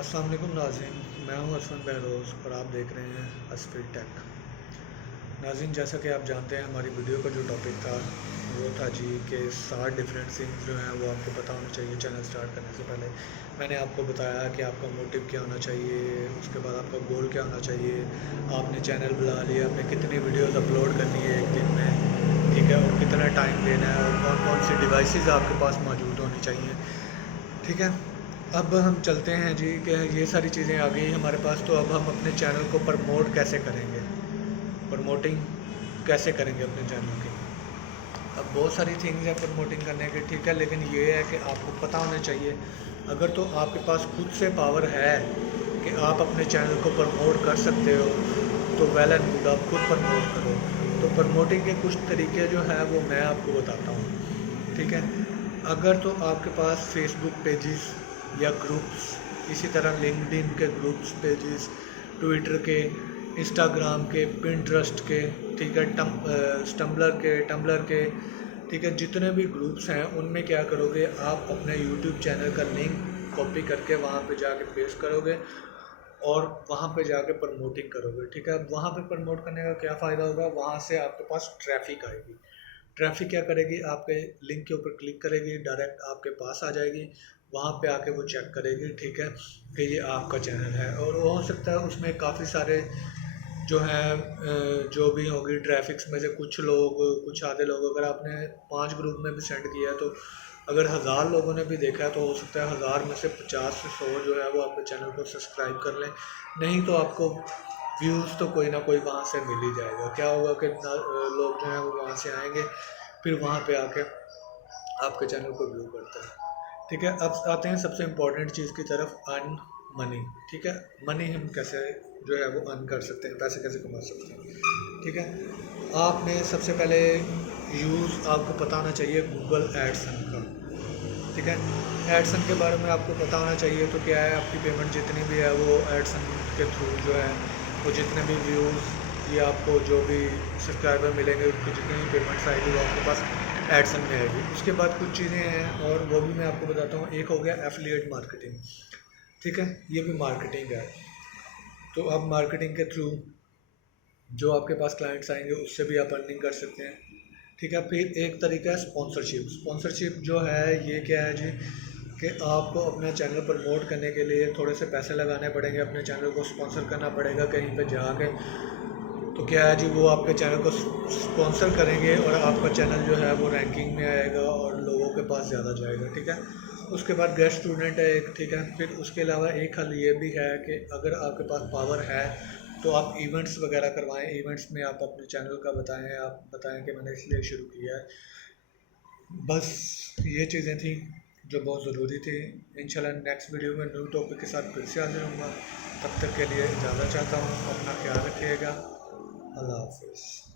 अस्सलाम वालेकुम नाज़रीन, मैं हूं असफन बहरोज़ और आप देख रहे हैं असफी टेक। नाज़रीन, जैसा कि आप जानते हैं हमारी वीडियो का जो टॉपिक था वो था जी कि 60 डिफरेंट थिंग्स जो हैं वो आपको पता होना चाहिए चैनल स्टार्ट करने से पहले। मैंने आपको बताया कि आपका मोटिव क्या होना चाहिए, उसके बाद आपका गोल क्या होना चाहिए, आपने चैनल बुला लिया, आपने कितनी वीडियोज़ अपलोड करनी है एक दिन में, ठीक है, और कितना टाइम लेना है और कौन कौन सी डिवाइसेस आपके पास मौजूद होनी चाहिए, ठीक है। अब हम चलते हैं जी कि ये सारी चीज़ें आ गई हमारे पास, तो अब हम अपने चैनल को प्रमोट कैसे करेंगे, प्रमोटिंग कैसे करेंगे अपने चैनल की। अब बहुत सारी थिंग्स हैं प्रमोटिंग करने की, ठीक है, लेकिन ये है कि आपको पता होना चाहिए। अगर तो आपके पास खुद से पावर है कि आप अपने चैनल को प्रमोट कर सकते हो तो वेल एंड गुड, आप खुद प्रमोट करो। तो प्रमोटिंग के कुछ तरीके जो है वो मैं आपको बताता हूँ, ठीक है। अगर तो आपके पास फेसबुक पेजेस या ग्रुप्स, इसी तरह लिंक्डइन के ग्रुप्स पेजेस, ट्विटर के, इंस्टाग्राम के, पिंटरेस्ट के, ठीक है, टम्बलर के, ठीक है, जितने भी ग्रुप्स हैं उनमें क्या करोगे, आप अपने यूट्यूब चैनल का लिंक कॉपी करके वहाँ पे जाके पेस्ट करोगे और वहाँ पे जाके प्रमोटिंग करोगे, ठीक है। अब वहाँ पे प्रमोट करने का क्या फ़ायदा होगा, वहाँ से आपके पास ट्रैफिक आएगी। ट्रैफिक क्या करेगी, आपके लिंक के ऊपर क्लिक करेगी, डायरेक्ट आपके पास आ जाएगी, वहाँ पे आके वो चेक करेगी, ठीक है, कि ये आपका चैनल है। और वो हो सकता है उसमें काफ़ी सारे जो हैं जो भी होगी ट्रैफिक्स में से कुछ लोग, कुछ आधे लोग, अगर आपने 5 ग्रुप में भी सेंड किया तो अगर 1000 लोगों ने भी देखा है तो हो सकता है 1000 में से 50 से 100 जो है वो आपके चैनल को सब्सक्राइब कर लें। नहीं तो आपको व्यूज़ तो कोई ना कोई वहाँ से मिल ही जाएगा। क्या होगा कि लोग जो हैं वो वहाँ से आएंगे, फिर वहाँ पे आके आपके चैनल को व्यू करते हैं, ठीक है। अब आते हैं सबसे इम्पोर्टेंट चीज़ की तरफ, अर्न मनी, ठीक है। मनी हम कैसे जो है वो अर्न कर सकते हैं, पैसे कैसे कमा सकते हैं, ठीक है। आपने सबसे पहले यूज़ आपको पता होना चाहिए गूगल एडसन का, ठीक है। एडसन के बारे में आपको पता होना चाहिए। तो क्या है, आपकी पेमेंट जितनी भी है वो एडसन के थ्रू जो है वो जितने भी व्यूज़ या आपको जो भी सब्सक्राइबर मिलेंगे उनकी जितनी भी पेमेंट्स आएगी वो आपके पास एडसन में आएगी। उसके बाद कुछ चीज़ें हैं और वो भी मैं आपको बताता हूँ। एक हो गया एफिलिएट मार्केटिंग, ठीक है, ये भी मार्केटिंग है। तो आप मार्केटिंग के थ्रू जो आपके पास क्लाइंट्स आएंगे उससे भी आप अर्निंग कर सकते हैं, ठीक है। फिर एक तरीका है स्पॉन्सरशिप। स्पॉन्सरशिप जो है ये क्या है जी, कि आपको अपना चैनल प्रमोट करने के लिए थोड़े से पैसे लगाने पड़ेंगे, अपने चैनल को स्पॉन्सर करना पड़ेगा कहीं पे जाके। तो क्या है जी, वो आपके चैनल को स्पॉन्सर करेंगे और आपका चैनल जो है वो रैंकिंग में आएगा और लोगों के पास ज़्यादा जाएगा, ठीक है। उसके बाद गेस्ट स्टूडेंट है एक, ठीक है। फिर उसके अलावा एक हल ये भी है कि अगर आपके पास पावर है तो आप इवेंट्स वगैरह करवाएं। इवेंट्स में आप अपने चैनल का बताएं, आप बताएं कि मैंने इसलिए शुरू किया है। बस ये चीज़ें थी जो बहुत ज़रूरी थी। इंशाल्लाह नेक्स्ट वीडियो में न्यू टॉपिक के साथ फिर से हाजिर होऊंगा। तब तक के लिए इजाज़त चाहता हूँ, अपना ख्याल रखिएगा। अल्लाह हाफ़िज़।